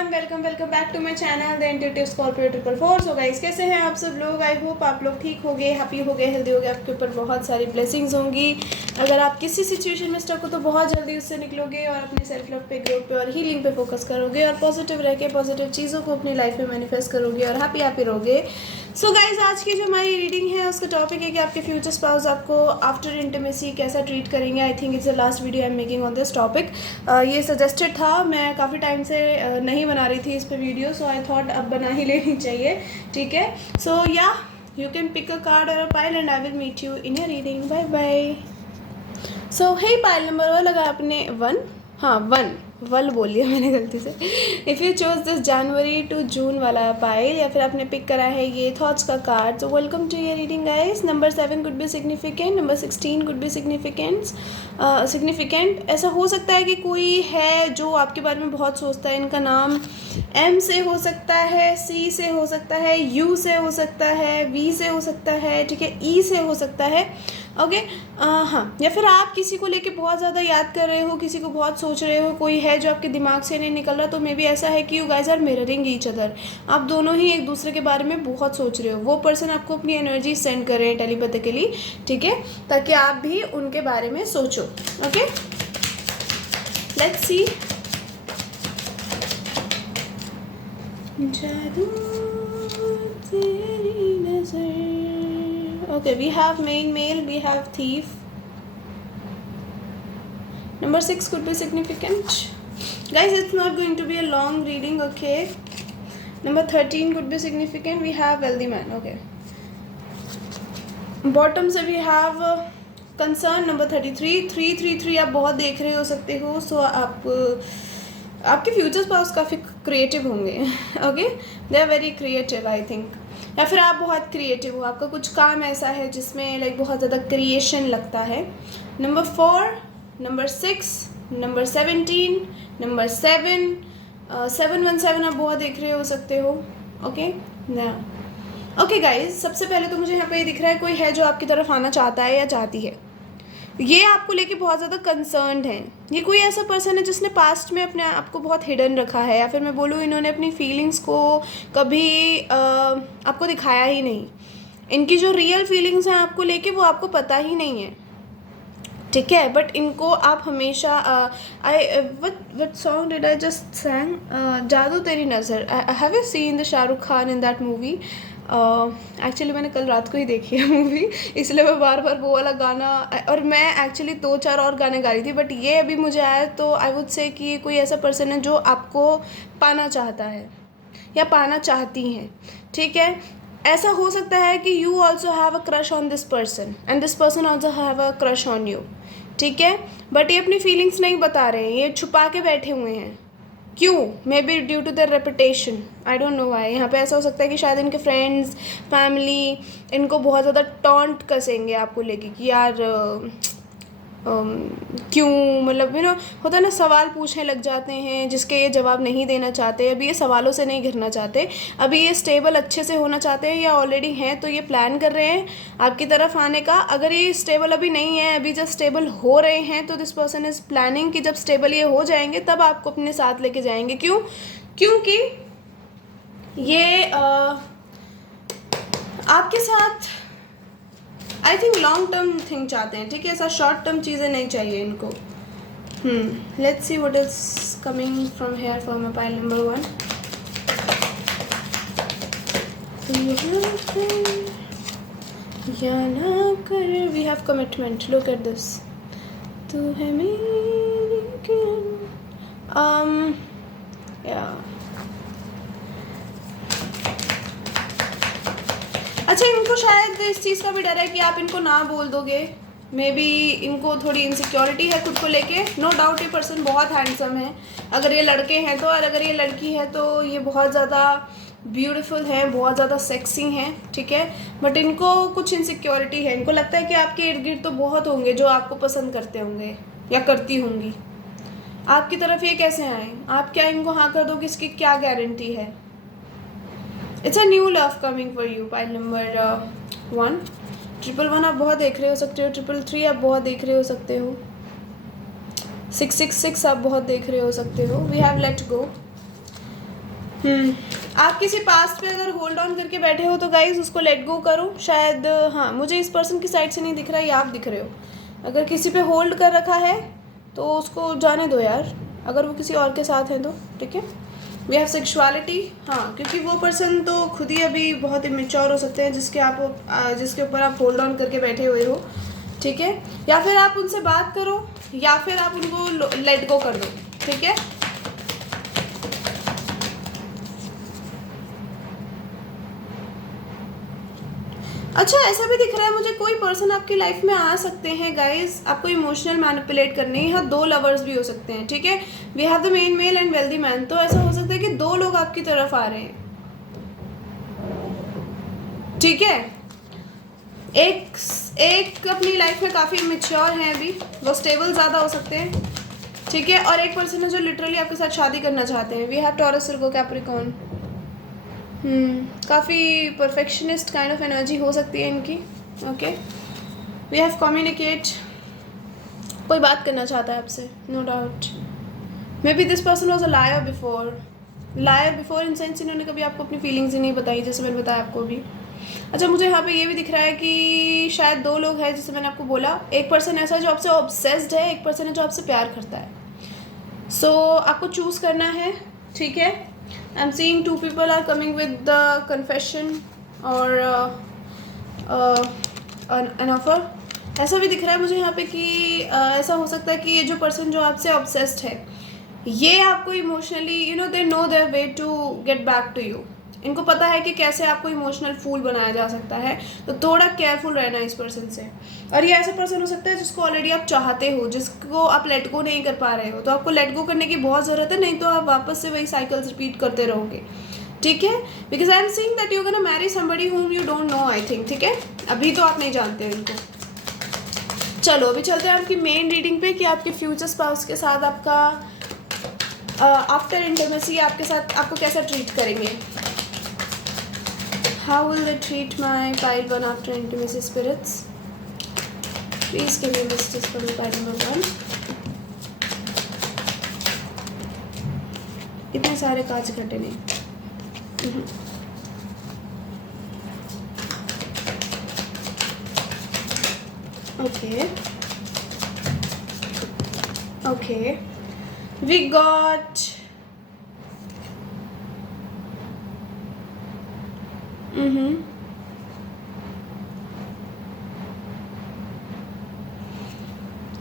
Everyone, welcome back to my channel the intuitive Scorpio 444। So guys, कैसे हैं आप सब लोग? आई होप आप लोग ठीक हो गए, हैप्पी हो गए, हेल्दी हो गए, आपके ऊपर बहुत सारी ब्लेसिंग्स होंगी। अगर आप किसी सिचुएशन में स्टक हो तो बहुत जल्दी उससे निकलोगे और अपने सेल्फ लव पे, ग्रोथ पे और हीलिंग पे फोकस करोगे और पॉजिटिव रह के पॉजिटिव चीज़ों को अपनी लाइफ में मैनिफेस्ट करोगे और हैप्पी रहोगे। सो गाइज, आज की जो हमारी रीडिंग है उसका टॉपिक है कि आपके फ्यूचर स्पाउस आपको आफ्टर इंटीमेसी कैसा ट्रीट करेंगे। I think it's the last video I am making on this topic. ये सजेस्टेड था, मैं काफ़ी टाइम से नहीं बना रही थी इस पे वीडियो, सो आई थॉट अब बना ही लेनी चाहिए। ठीक है, सो या you can pick a card और a pile and I will meet you in your reading. Bye bye. So hey, pile number one लगा आपने 1, हाँ 1 वल बोलिए मैंने गलती से। If you choose this January to June वाला पाइल या फिर आपने पिक करा है ये थॉट्स का कार्ड, तो welcome to your reading guys. Number 7 could be significant, number 16 could be significant. ऐसा हो सकता है कि कोई है जो आपके बारे में बहुत सोचता है। इनका नाम एम से हो सकता है, सी से हो सकता है, यू से हो सकता है, वी से हो सकता है, ठीक है, ई से हो सकता है। ओके, हाँ, या फिर आप किसी को लेके बहुत ज़्यादा याद कर रहे हो, किसी को बहुत सोच रहे हो, कोई है जो आपके दिमाग से नहीं निकल रहा, तो मे बी ऐसा है कि you guys are mirroring each other. आप दोनों ही एक दूसरे के बारे में बहुत सोच रहे हो। वो पर्सन आपको अपनी एनर्जी सेंड कर रहे हैं टेलीपैथिकली, ठीक है, ताकि आप भी उनके बारे में सोचो। Okay, let's see. जादू तेरी नजर। Okay, we have main male, we have thief. Number 6 could be significant. Guys, it's not going to be a long reading, okay? Number 13 could be significant. We have wealthy man, okay. Bottom से we have concern. Number 33, 333 आप बहुत देख रहे हो सकते हो, so आपके future spouse काफ़ी क्रिएटिव होंगे। Okay, they are very creative I think. या फिर आप बहुत क्रिएटिव हो, आपका कुछ काम ऐसा है जिसमें लाइक बहुत ज़्यादा क्रिएशन लगता है। नंबर 4, नंबर 6, नंबर 17, नंबर 7, 717 आप बहुत देख रहे हो सकते हो। ओके ना, ओके गाइज, सबसे पहले तो मुझे यहाँ पे ये दिख रहा है कोई है जो आपकी तरफ आना चाहता है या चाहती है। ये आपको लेके बहुत ज़्यादा कंसर्न्ड है। ये कोई ऐसा पर्सन है जिसने पास्ट में अपने आप को बहुत हिडन रखा है, या फिर मैं बोलूँ इन्होंने अपनी फीलिंग्स को कभी आपको दिखाया ही नहीं। इनकी जो रियल फीलिंग्स हैं आपको लेके वो आपको पता ही नहीं है, ठीक है। बट इनको आप हमेशा what song did I just सैंग, जादू तेरी नज़र। Have you seen the Shahrukh Khan in that movie? Actually मैंने कल रात को ही देखी है मूवी, इसलिए मैं बार बार वो वाला गाना, और मैं एक्चुअली 2-4 और गाने गा रही थी, बट ये अभी मुझे आया तो आई वुड से कि कोई ऐसा पर्सन है जो आपको पाना चाहता है या पाना चाहती हैं, ठीक है। ऐसा हो सकता है कि you also have a crush on this person and this person also have a crush on you, ठीक है। बट ये अपनी फीलिंग्स नहीं बता रहे हैं, ये छुपा के बैठे हुए हैं। क्यों? Maybe due to their reputation, I don't know why. यहाँ पे ऐसा हो सकता है कि शायद इनके फ्रेंड्स, फैमिली इनको बहुत ज़्यादा टॉन्ट कसेंगे आपको लेके कि यार क्यों, मतलब यू नो होता है ना, सवाल पूछने लग जाते हैं जिसके ये जवाब नहीं देना चाहते। अभी ये सवालों से नहीं घिरना चाहते, अभी ये स्टेबल अच्छे से होना चाहते हैं या ऑलरेडी हैं, तो ये प्लान कर रहे हैं आपकी तरफ आने का। अगर ये स्टेबल अभी नहीं है, अभी जब स्टेबल हो रहे हैं, तो दिस पर्सन इज़ प्लानिंग कि जब स्टेबल ये हो जाएंगे तब आपको अपने साथ लेके जाएंगे। क्यों? क्योंकि ये आपके साथ I think long term thing चाहते हैं, ठीक है। ऐसा शॉर्ट टर्म चीज़ें नहीं चाहिए इनको। Let's see what is coming from here for my pile number 1। या ना कर, we have commitment, look at this. तू है मेरी या अच्छा, इनको शायद इस चीज़ का भी डर है कि आप इनको ना बोल दोगे। मे बी इनको थोड़ी इनसिक्योरिटी है खुद को लेके। नो डाउट ये पर्सन बहुत हैंडसम है, अगर ये लड़के हैं तो, और अगर ये लड़की है तो ये बहुत ज़्यादा ब्यूटीफुल हैं, बहुत ज़्यादा सेक्सी हैं, ठीक है। बट इनको कुछ इनसिक्योरिटी है, इनको लगता है कि आपके इर्द गिर्द तो बहुत होंगे जो आपको पसंद करते होंगे या करती होंगी। आपकी तरफ ये कैसे आए? आप क्या इनको हाँ कर दोगे, इसकी क्या गारंटी है? It's a new love coming for you, pile number 1। 111 आप बहुत देख रहे हो सकते हो, 333 आप बहुत देख रहे हो सकते हो, 666 आप बहुत देख रहे हो सकते हो। वी हैव लेट गो, आप किसी पास्ट पे अगर होल्ड ऑन करके बैठे हो तो गाइज उसको लेट गो करो। शायद हाँ, मुझे इस पर्सन की साइड से नहीं दिख रहा है, ये आप दिख रहे हो। अगर किसी पे होल्ड कर रखा है तो उसको जाने दो यार, अगर वो किसी और के साथ है तो। ठीक है, वी हैव सेक्सुअलिटी। हाँ, क्योंकि वो पर्सन तो खुद ही अभी बहुत इमेच्योर हो सकते हैं जिसके ऊपर आप होल्ड ऑन करके बैठे हुए हो। ठीक है, या फिर आप उनसे बात करो या फिर आप उनको लेट गो कर दो। ठीक है, अच्छा ऐसा भी दिख रहा है मुझे, कोई पर्सन आपकी लाइफ में आ सकते हैं गाइस आपको इमोशनल मैनिपुलेट करने। यहाँ 2 लवर्स भी हो सकते हैं। ठीक है, we have the main male and wealthy man. तो ऐसा हो सकता है कि 2 लोग आपकी तरफ आ रहे हैं। ठीक है, एक अपनी लाइफ में काफ़ी मैच्योर हैं अभी, वो स्टेबल ज़्यादा हो सकते हैं। ठीक है, और एक पर्सन है जो लिटरली आपके साथ शादी करना चाहते हैं। We have Taurus, Virgo, Capricorn. काफ़ी परफेक्शनिस्ट काइंड ऑफ एनर्जी हो सकती है इनकी। ओके, वी हैव कम्युनिकेट, कोई बात करना चाहता है आपसे, no doubt. Maybe this person was a liar before in sense इन्होंने कभी आपको अपनी फीलिंग्स ही नहीं बताई, जैसे मैंने बताया आपको भी। अच्छा, मुझे यहाँ पे ये भी दिख रहा है कि शायद 2 लोग हैं, जैसे मैंने आपको बोला। एक पर्सन ऐसा है जो आपसे ऑब्सेस्ड है, एक पर्सन है जो आपसे प्यार करता है। सो आपको चूज़ करना है। ठीक है, I am seeing 2 people are coming with the confession और एन ऑफर। ऐसा भी दिख रहा है मुझे यहाँ पे कि ऐसा हो सकता है कि ये जो पर्सन जो आपसे ऑब्सेस्ड है, ये आपको emotionally they know their way to get back to you. इनको पता है कि कैसे आपको इमोशनल फूल बनाया जा सकता है, तो थोड़ा केयरफुल रहना इस पर्सन से। और ये ऐसा पर्सन हो सकता है जिसको ऑलरेडी आप चाहते हो, जिसको आप लेट गो नहीं कर पा रहे हो, तो आपको लेट गो करने की बहुत ज़रूरत है, नहीं तो आप वापस से वही साइकिल्स रिपीट करते रहोगे। ठीक है, because I am seeing that you gonna marry somebody whom you don't know, I think. ठीक है, अभी तो आप नहीं जानते हो इनको। चलो अभी चलते हैं आपकी मेन रीडिंग पे कि आपके फ्यूचर स्पाउस के साथ आपका आफ्टर इंटीमेसी आपको कैसा ट्रीट करेंगे। How will they treat my pile 1 after intimacy spirits? Please give me messages for my pile number 1. इतने सारे कांच घटे नहीं। Okay. We got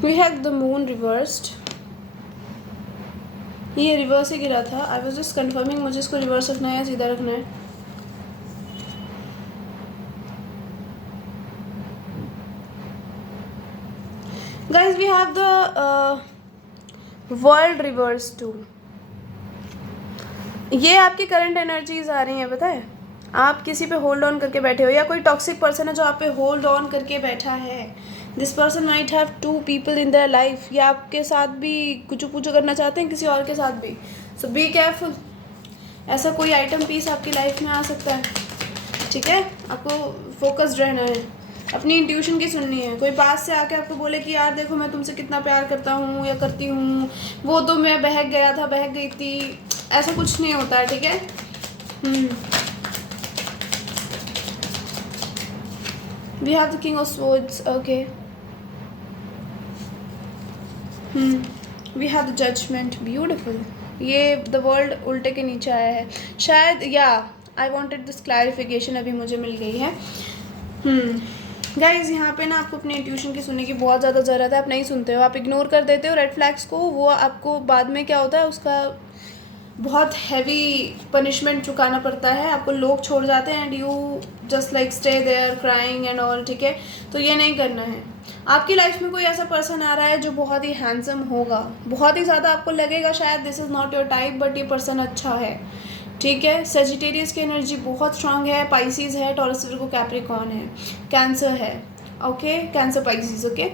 we have the moon reversed. ये रिवर्स ही गिरा था। आई वॉज जस्ट कन्फर्मिंग मुझे इसको रिवर्स रखना है या सीधा रखना है। Guys we have the world reverse too. ये आपकी करंट एनर्जीज आ रही हैं, पता है। आप किसी पे होल्ड ऑन करके बैठे हो या कोई टॉक्सिक पर्सन है जो आप पे होल्ड ऑन करके बैठा है। This person might have 2 people in their life, या आपके साथ भी कुछ पूछो करना चाहते हैं, किसी और के साथ भी। सो बी केयरफुल, ऐसा कोई आइटम पीस आपकी लाइफ में आ सकता है। ठीक है, आपको फोकस्ड रहना है, अपनी इंट्यूशन की सुननी है। कोई पास से आके आपको बोले कि यार देखो मैं तुमसे कितना प्यार करता हूँ या करती हूँ, वो तो मैं बहक गया था, बहक गई थी, ऐसा कुछ नहीं होता है। ठीक है, we have the king of swords. Okay. We have the judgment. Beautiful. ये the world उल्टे के नीचे आया है शायद, या आई वॉन्टेड दिस क्लैरिफिकेशन, अभी मुझे मिल गई है। गाइज यहाँ पे ना आपको अपनी इंट्यूशन की सुनने की बहुत ज़्यादा ज़रूरत है। आप नहीं सुनते हो, आप इग्नोर कर देते हो रेड फ्लैग्स को। वो आपको बाद में क्या होता है, उसका बहुत हैवी पनिशमेंट चुकाना पड़ता है। आपको लोग छोड़ जाते हैं and you just like stay there crying and all. ठीक है, तो ये नहीं करना है। आपकी लाइफ में कोई ऐसा पर्सन आ रहा है जो बहुत ही हैंडसम होगा, बहुत ही ज़्यादा आपको लगेगा शायद this is not your type, but ये पर्सन अच्छा है। ठीक है, सेजिटेरियस की एनर्जी बहुत स्ट्रांग है, पाइसिस है, टॉरस, विर्गो, कैप्रिकॉर्न है, कैंसर है। Okay, Cancer, Pisces. Okay,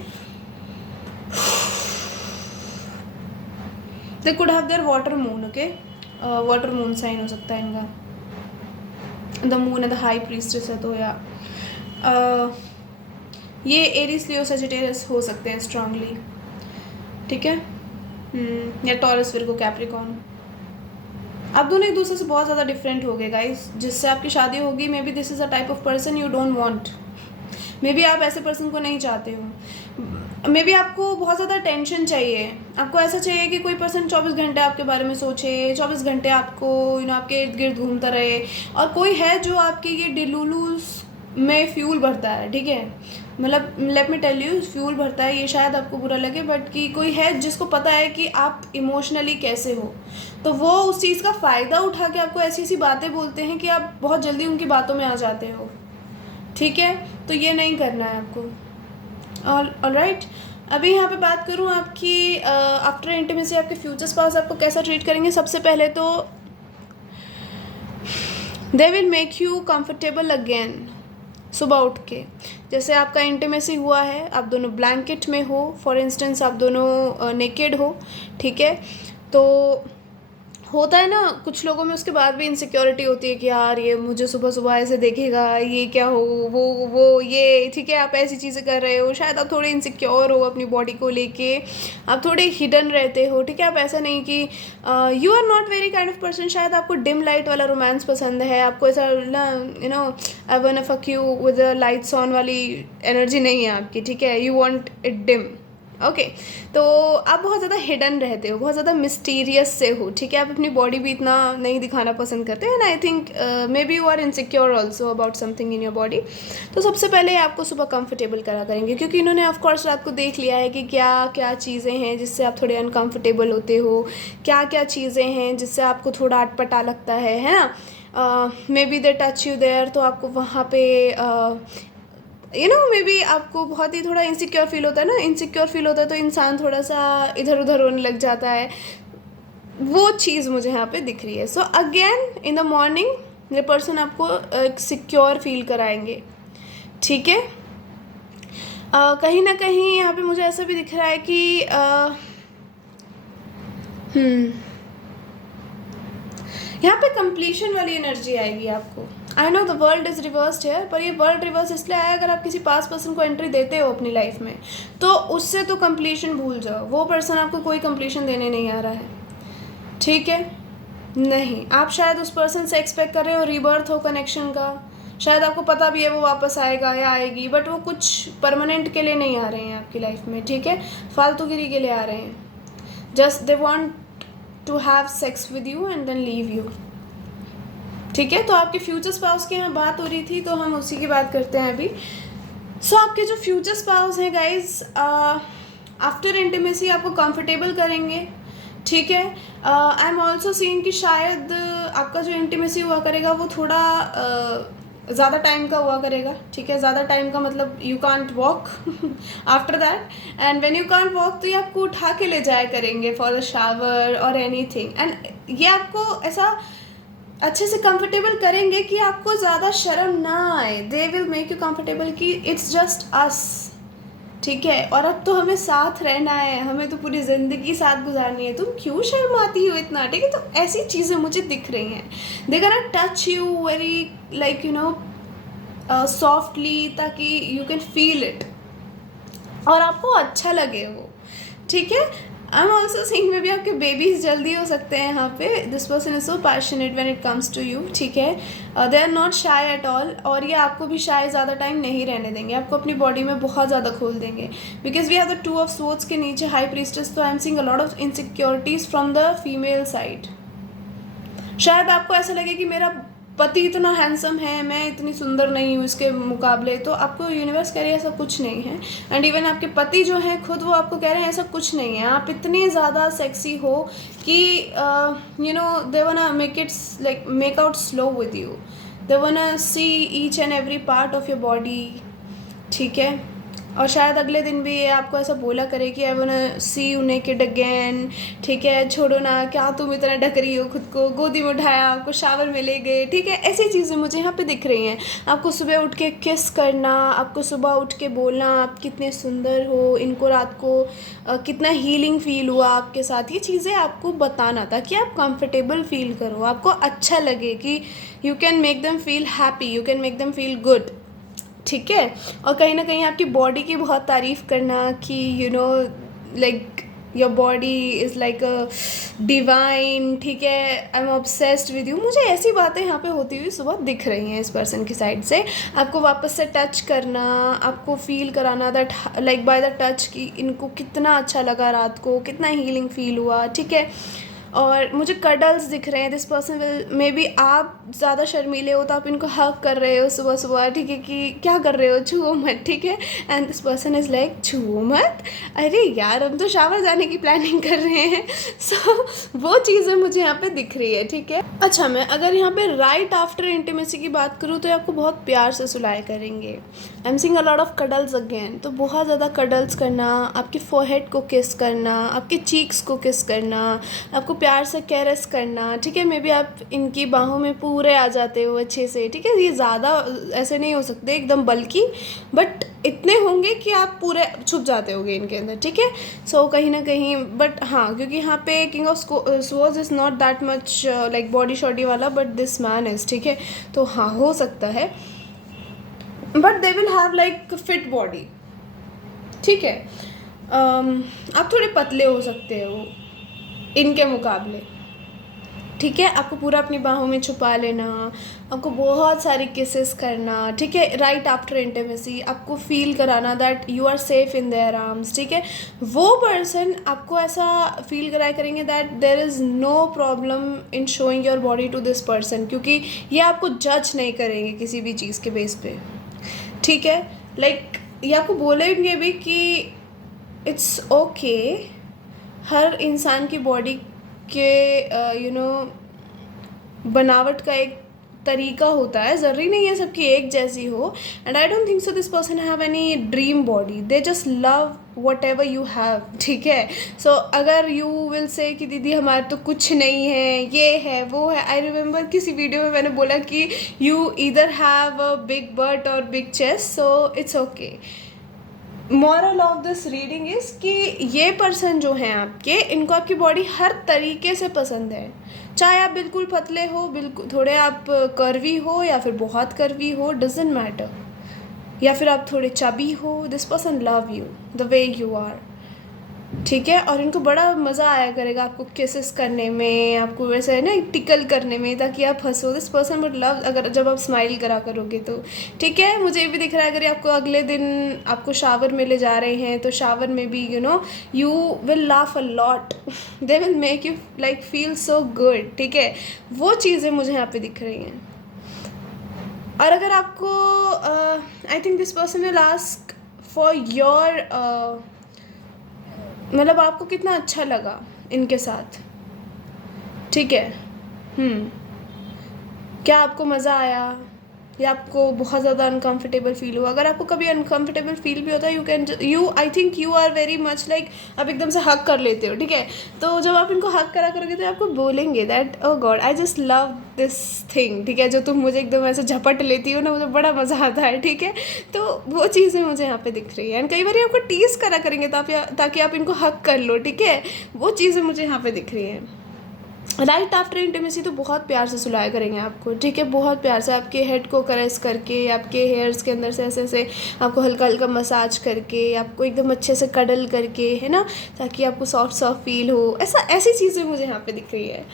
they could have their water moon. Okay, water moon sign हो सकता है इनका। द मून है द हाई प्रीस्टेस है, तो या ये एरीज, लियो, सजिटेरियस हो सकते हैं स्ट्रांगली। ठीक है, या टॉरस, विर्गो, कैप्रिकॉर्न। आप दोनों एक दूसरे से बहुत ज़्यादा डिफरेंट हो गए गाइस, जिससे आपकी शादी होगी। May be this is a type of person you don't want, may be आप ऐसे पर्सन को नहीं चाहते हो। मे बी आपको बहुत ज़्यादा टेंशन चाहिए, आपको ऐसा चाहिए कि कोई पर्सन 24 घंटे आपके बारे में सोचे, 24 घंटे आपको आपके इर्द गिर्द घूमता रहे। और कोई है जो आपके ये डिलूलूस में फ्यूल भरता है, ठीक है, मतलब let me tell you, fuel भरता है, ये शायद आपको बुरा लगे, बट कि कोई है जिसको पता है कि आप इमोशनली कैसे हो, तो वो उस चीज़ का फ़ायदा उठा के आपको ऐसी ऐसी बातें बोलते हैं कि आप बहुत जल्दी उनकी बातों में आ जाते हो, ठीक है। तो ये नहीं करना है आपको। ऑलराइट, अभी यहाँ पे बात करूँ आपकी आफ्टर इंटीमेसी आपके फ्यूचर स्पाउस आपको कैसा ट्रीट करेंगे। सबसे पहले तो they will make you comfortable again. सुबह उठ के जैसे आपका इंटीमेसी हुआ है, आप दोनों ब्लैंकेट में हो, फॉर इंस्टेंस आप दोनों नेकेड हो, ठीक है, तो होता है ना कुछ लोगों में उसके बाद भी इनसिक्योरिटी होती है कि यार ये मुझे सुबह सुबह ऐसे देखेगा, ये क्या हो, वो ये, ठीक है, आप ऐसी चीज़ें कर रहे हो, शायद आप थोड़े इनसिक्योर हो अपनी बॉडी को लेके, आप थोड़े हिडन रहते हो, ठीक है। आप ऐसा नहीं कि you are not very kind of person, शायद आपको डिम लाइट वाला रोमांस पसंद है, आपको ऐसा ना I want to fuck you with lights on वाली एनर्जी नहीं है आपकी, ठीक है, you want it dim, okay. तो आप बहुत ज़्यादा हिडन रहते हो, बहुत ज़्यादा मिस्टीरियस से हो, ठीक है, आप अपनी बॉडी भी इतना नहीं दिखाना पसंद करते हैं, and I think maybe you are insecure also about something in your body. तो सबसे पहले आपको सुबह कंफर्टेबल करा करेंगे, क्योंकि इन्होंने ऑफकोर्स रात को देख लिया है कि क्या क्या चीज़ें हैं जिससे आप थोड़े अनकम्फर्टेबल होते हो, क्या क्या चीज़ें हैं जिससे आपको थोड़ा अटपटा लगता है ना। Maybe they touch you there, तो आपको वहाँ पे मे बी आपको बहुत ही थोड़ा इनसिक्योर फील होता है ना, इनसिक्योर फील होता है तो इंसान थोड़ा सा इधर उधर होने लग जाता है, वो चीज़ मुझे यहाँ पे दिख रही है। So again in the morning ये पर्सन आपको एक सिक्योर फील कराएंगे, ठीक है। कहीं ना कहीं यहाँ पे मुझे ऐसा भी दिख रहा है कि यहाँ पे कंप्लीशन वाली एनर्जी आएगी आपको। I know the world is reversed है, पर ये वर्ल्ड रिवर्स इसलिए आया, अगर आप किसी पास पर्सन को एंट्री देते हो अपनी लाइफ में तो उससे तो कंप्लीशन भूल जाओ, वो पर्सन आपको कोई कंप्लीशन देने नहीं आ रहा है, ठीक है। नहीं, आप शायद उस पर्सन से एक्सपेक्ट कर रहे हो रीबर्थ हो कनेक्शन का, शायद आपको पता भी है वो वापस आएगा या आएगी, बट वो कुछ परमानेंट के लिए नहीं आ रहे हैं आपकी लाइफ में, ठीक है, फालतूगिरी के लिए आ रहे हैं। Just they want to have sex with you and then leave you, ठीक है। तो आपके फ्यूचर स्पाउस की यहाँ बात हो रही थी, तो हम उसी की बात करते हैं अभी। सो आपके जो फ्यूचर स्पाउस हैं गाइज, आफ्टर इंटीमेसी आपको कंफर्टेबल करेंगे, ठीक है। आई एम ऑल्सो सीइंग कि शायद आपका जो इंटीमेसी हुआ करेगा वो थोड़ा ज़्यादा टाइम का हुआ करेगा, ठीक है। ज़्यादा टाइम का मतलब you can't walk after that, and when you can't walk तो ये आपको उठा के ले जाया करेंगे फॉर अ शावर और एनीथिंग, एंड ये आपको ऐसा अच्छे से कंफर्टेबल करेंगे कि आपको ज़्यादा शर्म ना आए। They will make you comfortable कि इट्स जस्ट अस, ठीक है, और अब तो हमें साथ रहना है, हमें तो पूरी ज़िंदगी साथ गुजारनी है, तुम क्यों शर्माती हो इतना, ठीक है। तो ऐसी चीज़ें मुझे दिख रही हैं, they gonna touch you very like softly, ताकि यू कैन फील इट और आपको अच्छा लगे वो, ठीक है। I am also seeing maybe आपके बेबीज जल्दी हो सकते हैं यहाँ पे। This person is so passionate when it comes to you, ठीक है। They are not shy at all, और ये आपको भी शाई ज़्यादा टाइम नहीं रहने देंगे, आपको अपनी बॉडी में बहुत ज़्यादा खोल देंगे, because we have the 2 of swords के नीचे हाई प्रीस्टेस, तो I am seeing a lot of insecurities from the female side. शायद आपको ऐसा लगे कि मेरा पति इतना हैंडसम है, मैं इतनी सुंदर नहीं हूँ इसके मुकाबले, तो आपको यूनिवर्स कह रही है ऐसा कुछ नहीं है, एंड इवन आपके पति जो हैं खुद वो आपको कह रहे हैं ऐसा कुछ नहीं है, आप इतने ज़्यादा सेक्सी हो कि they wanna make it like make out slow with you, they wanna see each and every part of your body, ठीक है। और शायद अगले दिन भी ये आपको ऐसा बोला करे कि I wanna see you naked again, ठीक है, छोड़ो ना, क्या तुम इतना ढक रही हो खुद को, गोदी में उठाया, आपको शावर में ले गए, ठीक है। ऐसी चीज़ें मुझे यहाँ पे दिख रही हैं। आपको सुबह उठ के किस करना, आपको सुबह उठ के बोलना आप कितने सुंदर हो, इनको रात को कितना हीलिंग फील हुआ आपके साथ, ये चीज़ें आपको बताना ताकि आप कंफर्टेबल फील करो, आपको अच्छा लगे कि you can make them feel happy, you can make them feel good, ठीक है। और कहीं ना कहीं आपकी बॉडी की बहुत तारीफ़ करना कि like your body is like a divine, ठीक है, I am obsessed with you. मुझे ऐसी बातें यहाँ पे होती हुई सुबह दिख रही हैं इस पर्सन की साइड से। आपको वापस से टच करना, आपको फील कराना that like by the touch कि इनको कितना अच्छा लगा रात को, कितना हीलिंग फील हुआ, ठीक है। और मुझे कडल्स दिख रहे हैं। This person will may be, आप ज़्यादा शर्मीले हो तो आप इनको हग कर रहे हो सुबह सुबह, ठीक है, कि क्या कर रहे हो, छुओ मत, ठीक है। And this person is like छुओ मत, अरे यार हम तो शावर जाने की प्लानिंग कर रहे हैं। सो वो चीज़ें मुझे यहाँ पे दिख रही है, ठीक है। अच्छा, मैं अगर यहाँ पे राइट आफ्टर इंटीमेसी की बात करूँ तो ये आपको बहुत प्यार से सुलाया करेंगे। आई am seeing a lot of cuddles again. तो बहुत ज़्यादा कडल्स करना, आपके फोरहेड को किस करना, आपके चीक्स को किस करना, आपको प्यार से कैरेस करना, ठीक है। मे बी आप इनकी बाहों में पूरे आ जाते हो अच्छे से, ठीक है। ये ज़्यादा ऐसे नहीं हो सकते एकदम बल्कि, बट इतने होंगे कि आप पूरे छुप जाते होगे इनके अंदर, ठीक है। सो कहीं ना कहीं, बट हाँ, क्योंकि यहाँ पे king of swords is not that much like body shoddy वाला, बट दिस मैन इज़, ठीक है। तो हाँ, हो सकता है, but they will have like fit body, ठीक है। आप थोड़े पतले हो सकते हो इनके मुकाबले, ठीक है। आपको पूरा अपनी बाहों में छुपा लेना, आपको बहुत सारी किसेस करना, ठीक है। राइट आफ्टर इंटीमेसी आपको फील कराना that you are safe in their arms, ठीक है। वो पर्सन आपको ऐसा फील कराया करेंगे that there is no problem in showing your body to this person, क्योंकि ये आपको जज नहीं करेंगे किसी भी चीज़ के बेस पे, ठीक है। लाइक ये आपको बोलेंगे भी कि इट्स ओके, हर इंसान की बॉडी के यू नो बनावट का एक तरीका होता है, ज़रूरी नहीं है सबकी एक जैसी हो। And I don't think so this person have any dream body, they just love what ever you have, ठीक है। सो अगर यू विल से कि दीदी हमारे तो कुछ नहीं है, ये है वो है, आई रिमेंबर किसी वीडियो में मैंने बोला कि you either have a big butt और big chest, so it's okay. Moral of this reading is कि ये पर्सन जो हैं आपके, इनको आपकी बॉडी हर तरीके से पसंद है, चाहे आप बिल्कुल पतले हो, बिल्कुल थोड़े आप कर्वी हो, या फिर बहुत कर्वी हो, डजेंट मैटर, या फिर आप थोड़े चबी हो, this person love you the way you are, ठीक है। और इनको बड़ा मज़ा आया करेगा आपको किसेस करने में, आपको वैसे है ना टिकल करने में, ताकि आप हंसो। दिस पर्सन वुड लव अगर जब आप स्माइल करा करोगे तो, ठीक है। मुझे ये भी दिख रहा है अगर आपको अगले दिन आपको शावर में ले जा रहे हैं तो शावर में भी you will laugh a lot, they will make you like feel so good, ठीक है। वो चीज़ें मुझे यहाँ पे दिख रही हैं। और अगर आपको I think this person will ask for your मतलब आपको कितना अच्छा लगा इनके साथ, ठीक है। क्या आपको मज़ा आया, या आपको बहुत ज़्यादा अनकंफर्टेबल फील हुआ। अगर आपको कभी अनकंफर्टेबल फील भी होता है, you I think you are very much like, आप एकदम से हक कर लेते हो, ठीक है। तो जब आप इनको हक करा करोगे तो आपको बोलेंगे that oh God I just love this thing, ठीक है। जो तुम मुझे एकदम ऐसे झपट लेती हो ना, मुझे बड़ा मज़ा आता है, ठीक है। तो वो चीज़ें मुझे यहाँ पे दिख रही है। एंड कई बार आपको टीज़ करा करेंगे ताकि आप इनको हक कर लो, ठीक है। वो चीज़ें मुझे यहाँ पे दिख रही हैं। राइट आफ्टर इंटीमेसी तो बहुत प्यार से सुलाया करेंगे आपको, ठीक है। बहुत प्यार से आपके हेड को करेस करके, आपके हेयर्स के अंदर से ऐसे ऐसे आपको हल्का हल्का मसाज करके, आपको एकदम अच्छे से कडल करके, है ना, ताकि आपको सॉफ्ट सॉफ्ट फील हो। ऐसी चीज़ें मुझे यहाँ पे दिख रही है।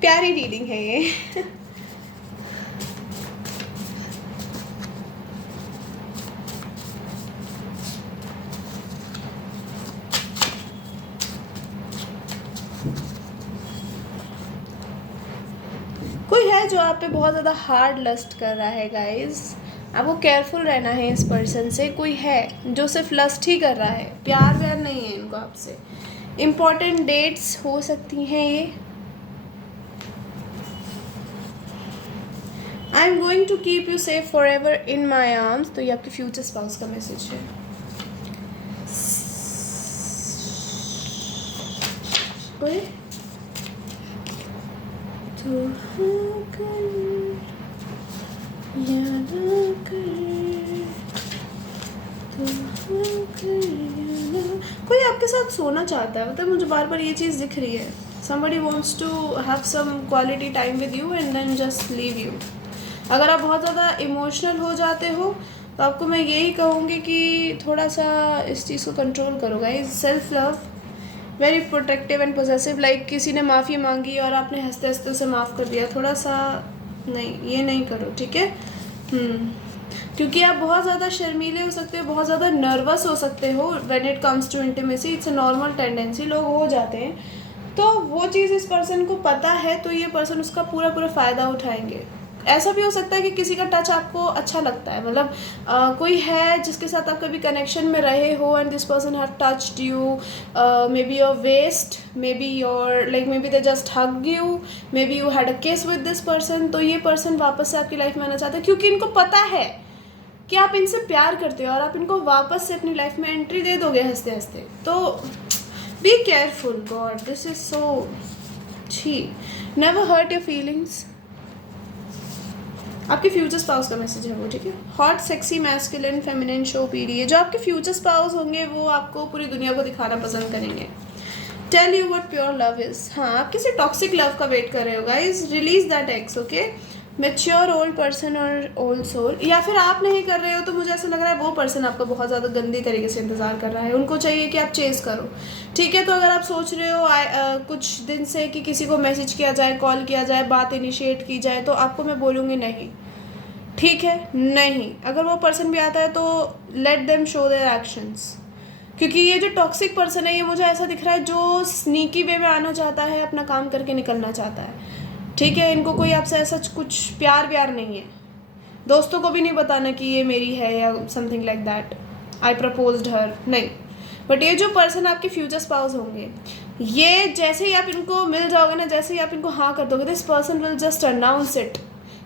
प्यारी रीडिंग है ये। कोई है जो आप पे बहुत ज़्यादा हार्ड लस्ट कर रहा है गाइस, आपको केयरफुल रहना है इस पर्सन से। कोई है जो सिर्फ लस्ट ही कर रहा है, प्यार व्यार नहीं है इनको आपसे। इम्पॉर्टेंट डेट्स हो सकती हैं ये। I am going to keep you safe for ever in my arms, तो ये आपके फ्यूचर स्पाउस का मैसेज है। कोई कोई आपके साथ सोना चाहता है, मतलब मुझे बार बार ये चीज़ दिख रही है। somebody wants to have some quality time with you and then just leave you। अगर आप बहुत ज़्यादा इमोशनल हो जाते हो तो आपको मैं यही कहूँगी कि थोड़ा सा इस चीज़ को कंट्रोल करो guys. Self love, very protective and possessive. Like किसी ने माफ़ी मांगी और आपने हंसते हंसते उसे माफ़ कर दिया, थोड़ा सा नहीं, ये नहीं करो, ठीक है। क्योंकि आप बहुत ज़्यादा शर्मीले हो सकते हो, बहुत ज़्यादा नर्वस हो सकते हो when it comes to intimacy. It's a normal tendency, लोग हो जाते हैं। तो वो चीज़ इस पर्सन को पता है, तो ये पर्सन उसका पूरा पूरा फ़ायदा उठाएंगे। ऐसा भी हो सकता है कि किसी का टच आपको अच्छा लगता है, मतलब कोई है जिसके साथ आप कभी कनेक्शन में रहे हो and this person have touched you, maybe your waist, maybe your like maybe they just hug you, maybe you had a kiss with this person. तो ये पर्सन वापस से आपकी life में आना चाहता है क्योंकि इनको पता है कि आप इनसे प्यार करते हो और आप इनको वापस से अपनी लाइफ में एंट्री दे दोगे हंसते हंसते। तो be careful God, this is so छी। Never hurt your feelings. आपके फ्यूचर स्पाउस का मैसेज है वो, ठीक है। Hot, sexy, masculine, feminine, show period. जो आपके फ्यूचर स्पाउस होंगे वो आपको पूरी दुनिया को दिखाना पसंद करेंगे। Tell you what pure love is. हाँ, आप किसी टॉक्सिक लव का वेट कर रहे हो guys, release that x, okay. Mature old person और ओल्ड सोल, या फिर आप नहीं कर रहे हो तो मुझे ऐसा लग रहा है वो पर्सन आपका बहुत ज़्यादा गंदी तरीके से इंतज़ार कर रहा है। उनको चाहिए कि आप चेस करो, ठीक है। तो अगर आप सोच रहे हो कुछ दिन से कि किसी को मैसेज किया जाए, कॉल किया जाए, बात इनिशिएट की जाए, तो आपको मैं बोलूँगी नहीं, ठीक है, नहीं। अगर वो पर्सन भी आता है तो let them show their actions, क्योंकि ये जो टॉक्सिक पर्सन है ये मुझे ऐसा दिख रहा है जो स्नीकी वे में आना चाहता है, अपना काम करके निकलना चाहता है, ठीक है। इनको कोई आपसे ऐसा कुछ प्यार नहीं है। दोस्तों को भी नहीं बताना कि ये मेरी है या something like that, I proposed her, नहीं। बट ये जो पर्सन आपके फ्यूचर स्पाउस होंगे, ये जैसे ही आप इनको मिल जाओगे ना, जैसे ही आप इनको हाँ कर दोगे, this person will just announce it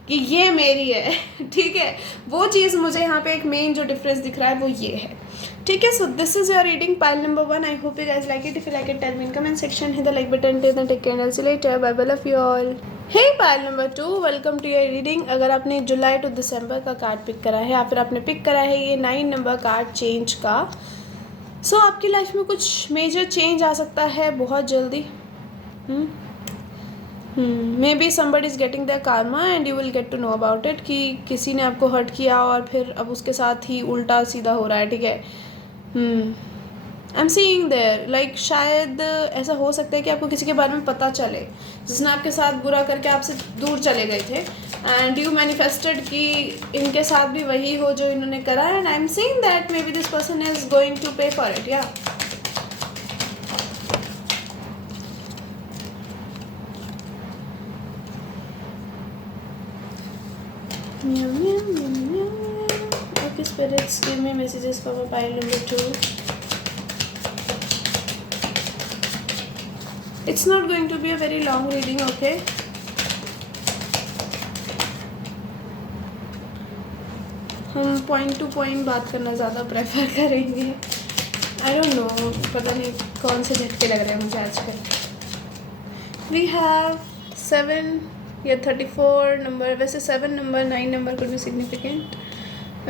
कि ये मेरी है, ठीक है। वो चीज़ मुझे यहाँ पे एक मेन जो डिफरेंस दिख रहा है वो ये है, ठीक है। So this is your reading pile number 1। I hope you guys like it. If you like it, tell me in comment section, hit the like button, till then take care and see you later, bye bye, love you all. Hey pile number 2, welcome to your reading. अगर आपने जुलाई to दिसंबर का card pick करा है या फिर आपने pick करा है ये 9 नंबर कार्ड चेंज का, सो आपकी लाइफ में कुछ मेजर चेंज आ सकता है बहुत जल्दी। Maybe somebody is getting the karma and you will get to know about it, कि किसी ने आपको हर्ट किया और फिर अब उसके साथ ही उल्टा सीधा हो रहा है, ठीक है। I am seeing there, like शायद ऐसा हो सकता है कि आपको किसी के बारे में पता चले जिसने आपके साथ बुरा करके आपसे दूर चले गए थे, एंड यू मैनिफेस्टेड कि इनके साथ भी वही हो जो इन्होंने करा, and I am seeing that maybe this person is going to pay for it, या meow meow meow meow meow. Okay, spirits, give me messages for my pile number 2. It's not going to be a very long reading, okay? हम point two point बात करना ज़्यादा prefer करेंगे। आई don't no, पता नहीं कौन से झटके लग रहे हैं मुझे आजकल। वी हैव 7 या 34 नंबर, वैसे 7 number 9 number could be significant.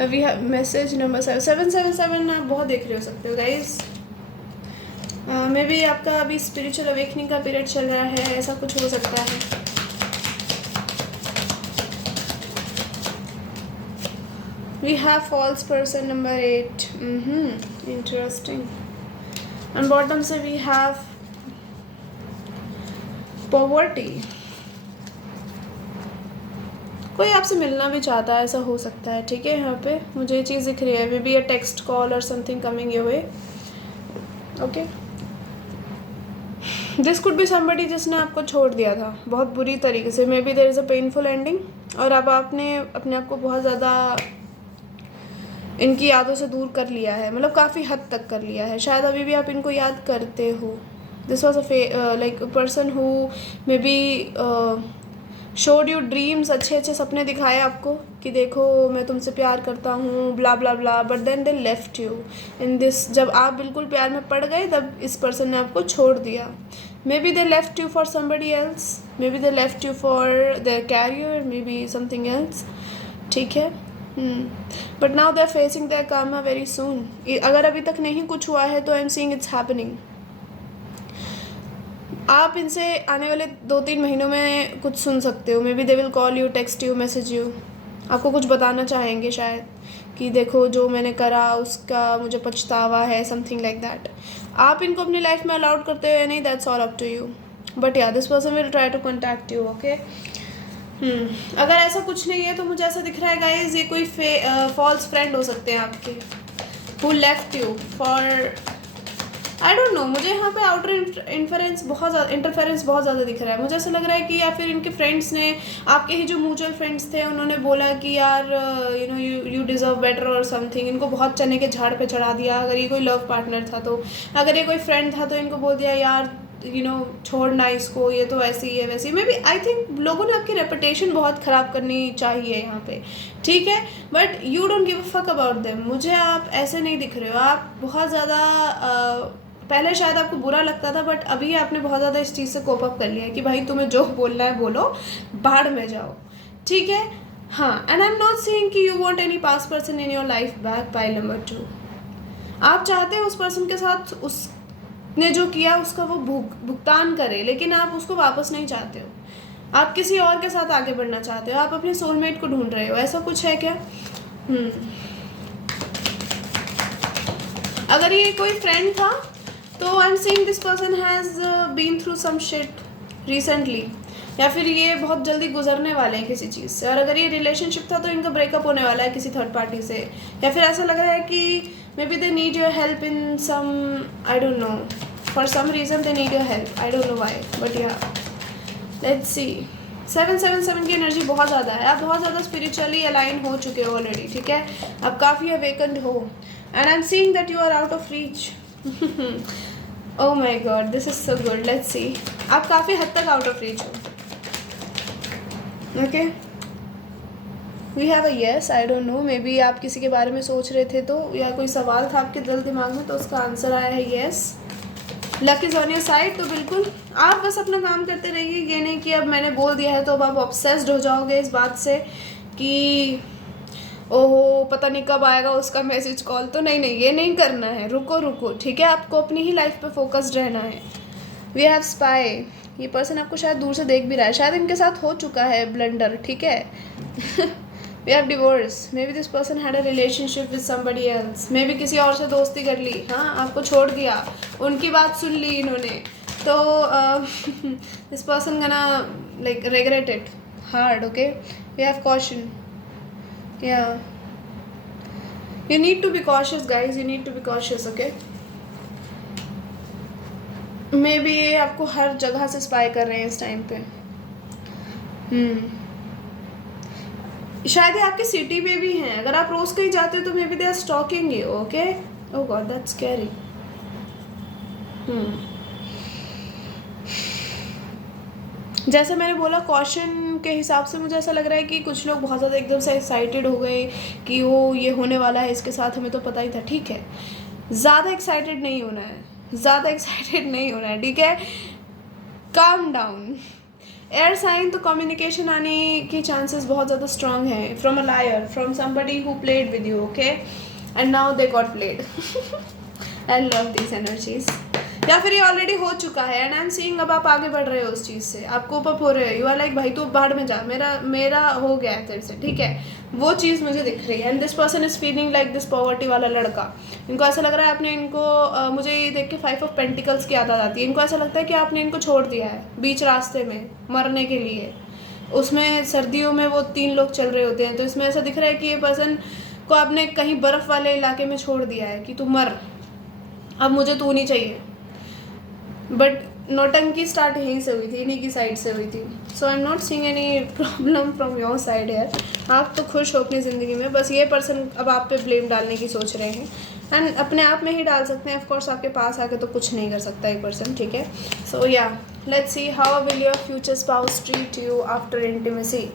We have message number 777 आप बहुत देख रहे हो सकते हो गाइज। मे बी आपका अभी स्पिरिचुअल अवेकनिंग का पीरियड चल रहा है, ऐसा कुछ हो सकता है। We have false person number 8, interesting. On bottom से वी हैव पॉवर्टी। कोई आपसे मिलना भी चाहता है, ऐसा हो सकता है, ठीक है। यहाँ पे मुझे ये चीज़ दिख रही है, maybe a text call और something coming your way, okay. This could be somebody जिसने आपको छोड़ दिया था बहुत बुरी तरीके से, maybe there is a painful ending, और अब आपने अपने आप को बहुत ज़्यादा इनकी यादों से दूर कर लिया है, मतलब काफ़ी हद तक कर लिया है। शायद अभी भी आप इनको याद करते हो। This was like person who may be showed you dreams, अच्छे अच्छे सपने दिखाए आपको कि देखो मैं तुमसे प्यार करता हूँ, blah blah blah, but then they left you in this. जब आप बिल्कुल प्यार में पड़ गए तब इस पर्सन ने आपको छोड़ दिया। Maybe they left you for somebody else, maybe they left you for their career, maybe something else, ठीक है। But now they are facing their karma very soon. अगर अभी तक नहीं कुछ हुआ है तो I am seeing it's happening. आप इनसे आने वाले 2-3 महीनों में कुछ सुन सकते हो। Maybe they will call you, text you, message you, आपको कुछ बताना चाहेंगे शायद, कि देखो जो मैंने करा उसका मुझे पछतावा है, समथिंग लाइक दैट। आप इनको अपनी लाइफ में अलाउड करते हो या नहीं, that's all up to you, but या this person will try to contact you, okay. अगर ऐसा कुछ नहीं है तो मुझे ऐसा दिख रहा है गाइज, ये कोई फॉल्स फ्रेंड हो सकते हैं आपके, who left you for, I don't no, मुझे यहाँ पे आउटर इंटरफेरेंस बहुत ज़्यादा दिख रहा है। मुझे ऐसा लग रहा है कि या फिर इनके फ्रेंड्स ने, आपके ही जो म्यूचुअल फ्रेंड्स थे, उन्होंने बोला कि यार you know you deserve better और समथिंग, इनको बहुत चने के झाड़ पे चढ़ा दिया। अगर ये कोई लव पार्टनर था तो, अगर ये कोई फ्रेंड था तो इनको बोल दिया यार यू नो छोड़ना इसको, ये तो ऐसी है वैसी। मे बी आई थिंक लोगों ने आपकी रेपुटेशन बहुत ख़राब करनी चाहिए यहाँ पे, ठीक है, but you don't give a fuck about them. मुझे आप ऐसे नहीं दिख रहे हो, आप बहुत ज़्यादा पहले शायद आपको बुरा लगता था, बट अभी आपने बहुत ज़्यादा इस चीज़ से कोप अप कर लिया है कि भाई तुम्हें जो बोलना है बोलो, बाहर में जाओ, ठीक है। हाँ, and I am not saying कि you want any past person in your life back, pile number 2। आप चाहते हो उस पर्सन के साथ उसने जो किया उसका वो भुगतान करे, लेकिन आप उसको वापस नहीं चाहते हो, आप किसी और के साथ आगे बढ़ना चाहते हो, आप अपने सोलमेट को ढूंढ रहे हो, ऐसा कुछ है क्या? अगर ये कोई फ्रेंड था तो I am seeing this person has been through some shit recently, या फिर ये बहुत जल्दी गुजरने वाले हैं किसी चीज़ से। और अगर ये रिलेशनशिप था तो इनका ब्रेकअप होने वाला है किसी थर्ड पार्टी से, या फिर ऐसा लग रहा है कि maybe they need your help in some, I don't know, for some reason they need your help, I don't know why, but yeah let's see. 777 की एनर्जी बहुत ज़्यादा है, आप बहुत ज़्यादा स्पिरिचुअली अलाइन हो चुके हो ऑलरेडी, ठीक है, आप काफ़ी अवेकन्ड हो, and I am seeing that you are out of reach. Oh my God, this is so good, let's see. आप काफ़ी हद तक आउट ऑफ रीच हो, okay. We have a yes, I don't know, maybe आप किसी के बारे में सोच रहे थे तो, या कोई सवाल था आपके दिल दिमाग में तो उसका आंसर आया है yes. Luck is on your side, तो बिल्कुल आप बस अपना काम करते रहिए। ये नहीं कि अब मैंने बोल दिया है तो अब आप ऑब्सेस्ड हो जाओगे इस बात से कि ओहो पता नहीं कब आएगा उसका मैसेज कॉल, तो नहीं, ये नहीं करना है, रुको, ठीक है, आपको अपनी ही लाइफ पे फोकस्ड रहना है। वी हैव स्पाई, ये पर्सन आपको शायद दूर से देख भी रहा है, शायद इनके साथ हो चुका है ब्लंडर, ठीक है। We have divorce, maybe this person had a relationship with somebody else, maybe किसी और से दोस्ती कर ली, हाँ, आपको छोड़ दिया, उनकी बात सुन ली इन्होंने, तो this person gonna like regret it hard, okay. We have caution, yeah, you need to be cautious guys, you need to be cautious, okay। May be ये आपको हर जगह से स्पाई कर रहे हैं इस टाइम पे। शायद ये आपकी सिटी में भी हैं, अगर आप रोज कहीं जाते हो तो maybe they are stalking you, okay. Oh God, that's scary. जैसे मैंने बोला कॉशन के हिसाब से मुझे ऐसा लग रहा है कि कुछ लोग बहुत ज़्यादा एकदम से एक्साइटेड हो गए कि वो ये होने वाला है इसके साथ, हमें तो पता ही था, ठीक है। ज़्यादा एक्साइटेड नहीं होना है, ठीक है, काम डाउन। एयर साइन तो कम्युनिकेशन आने की चांसेस बहुत ज़्यादा स्ट्रांग हैं, from a liar, from somebody who played with you, okay, and now they got played. I love this energies, या फिर ये ऑलरेडी हो चुका है एंड आई एम सीइंग अब आप आगे बढ़ रहे हो उस चीज़ से, आप कोप अप हो रहे हो, यू आर लाइक भाई तू बाहर में जा, मेरा हो गया है तेरे से, ठीक है, वो चीज़ मुझे दिख रही है। And this person is feeling like this poverty वाला लड़का, इनको ऐसा लग रहा है आपने इनको मुझे ये देख के 5 ऑफ पेंटिकल्स की आदत आती है, इनको ऐसा लगता है कि आपने इनको छोड़ दिया है बीच रास्ते में मरने के लिए। उसमें सर्दियों में वो 3 लोग चल रहे होते हैं, तो इसमें ऐसा दिख रहा है कि ये पर्सन को आपने कहीं बर्फ़ वाले इलाके में छोड़ दिया है कि तू मर, अब मुझे तू नहीं चाहिए। बट नौटंकी स्टार्ट यहीं से हुई थी, इन्हीं की साइड से हुई थी। So I am not seeing any problem from your side है, आप तो खुश हो अपनी ज़िंदगी में, बस ये पर्सन अब आप पे ब्लेम डालने की सोच रहे हैं एंड अपने आप में ही डाल सकते हैं। ऑफकोर्स आपके पास आके तो कुछ नहीं कर सकता एक पर्सन, ठीक है। So yeah let's see how will your future spouse treat you after intimacy.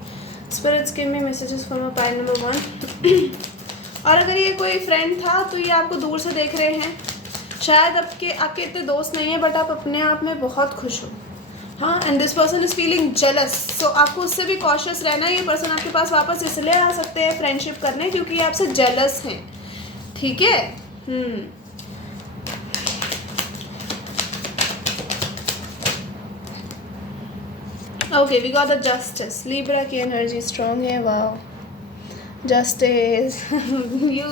Spirits give me messages for my pile number 1। और अगर ये कोई फ्रेंड था तो ये आपको दूर से देख रहे हैं, शायद आपके इतने दोस्त नहीं है बट आप अपने आप में बहुत खुश हो, हाँ। And this person is feeling jealous, so आपको उससे भी कॉशियस रहना है। ये पर्सन आपके पास वापस इसलिए आ सकते हैं फ्रेंडशिप करने क्योंकि ये आपसे जेलस हैं, ठीक है। Okay, we got the justice. Libra की एनर्जी स्ट्रॉन्ग है, वाह। Justice. you